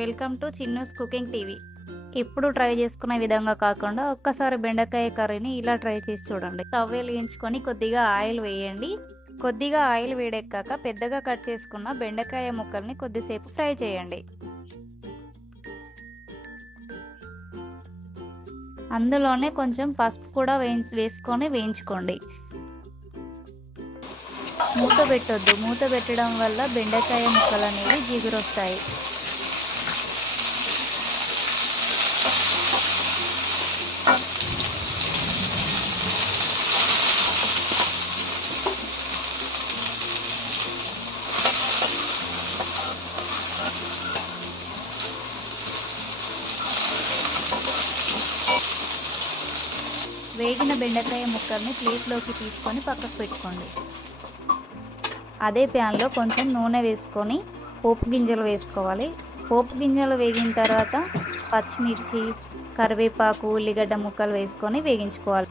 Welcome to Chinnu's cooking TV. ఇప్పుడు try చేసుకునే విధంగా కాకుండా ఒక్కసారి బెండకాయ కర్రీని ఇలా ట్రై చేసి చూడండి. స్టవ్ వెలిగించుకొని కొద్దిగా ఆయిల్ వేయండి. కొద్దిగా ఆయిల్ వేడెక్కాక పెద్దగా కట్ చేసుకున్న బెండకాయ ముక్కల్ని కొద్దిసేపు ఫ్రై చేయండి. అందులోనే కొంచెం పసుపు కూడా వేసుకొని వేయించుకోండి. మూత పెట్టొద్దు, మూత పెట్టడం వల్ల బెండకాయ ముక్కలు అనేవి జిగురొస్తాయి. వేగిన బెండకాయ ముక్కల్ని ప్లేట్లోకి తీసుకొని పక్కకు పెట్టుకోండి. అదే ప్యాన్లో కొంచెం నూనె వేసుకొని పోపు గింజలు వేసుకోవాలి. పోపు గింజలు వేగిన తర్వాత పచ్చిమిర్చి, కరివేపాకు, ఉల్లిగడ్డ ముక్కలు వేసుకొని వేగించుకోవాలి.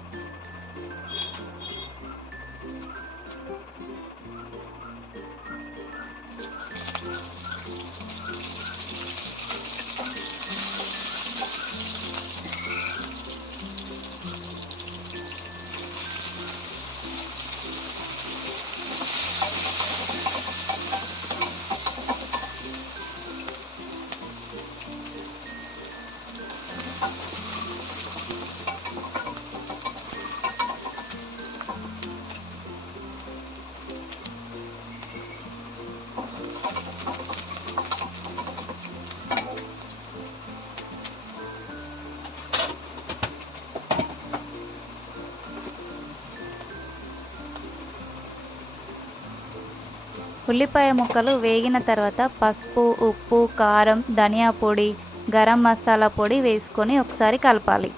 ఉల్లిపాయ ముక్కలు వేగిన తర్వాత పసుపు, ఉప్పు, కారం, ధనియా పొడి, గరం మసాలా పొడి వేసుకొని ఒకసారి కలపాలి.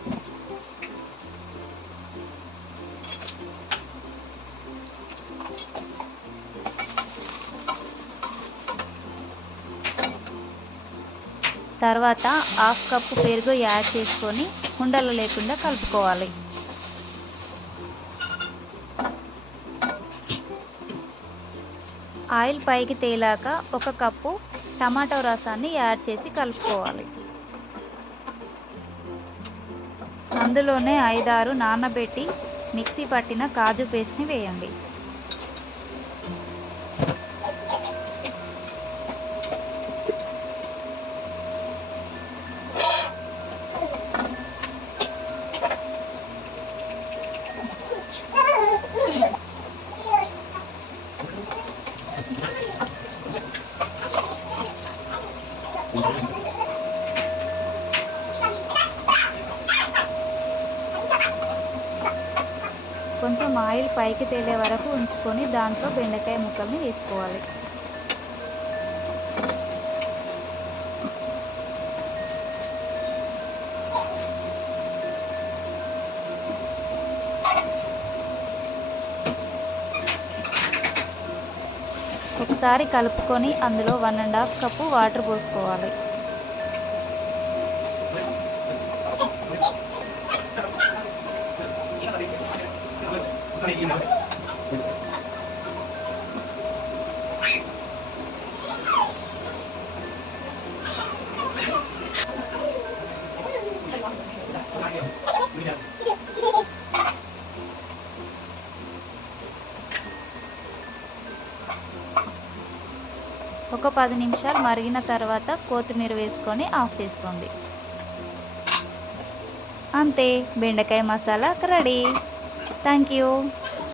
తర్వాత హాఫ్ కప్పు పెరుగు యాడ్ చేసుకొని ఉండలు లేకుండా కలుపుకోవాలి. ఆయిల్ పైకి తేలాక ఒక కప్పు టమాటో రసాన్ని యాడ్ చేసి కలుపుకోవాలి. అందులోనే 5-6 నానబెట్టి మిక్సీ పట్టిన కాజు పేస్ట్ని వేయండి. కొంచెం ఆయిల్ పైకి తేలే వరకు ఉంచుకొని దాంట్లో బెండకాయ ముక్కల్ని వేసుకోవాలి. ఒకసారి కలుపుకొని అందులో 1½ కప్పు వాటర్ పోసుకోవాలి. ఒక 10 నిమిషాలు మరిగిన తర్వాత కొత్తిమీర వేసుకొని ఆఫ్ చేసుకోండి. అంతే, బెండకాయ మసాలా రెడీ. Thank you.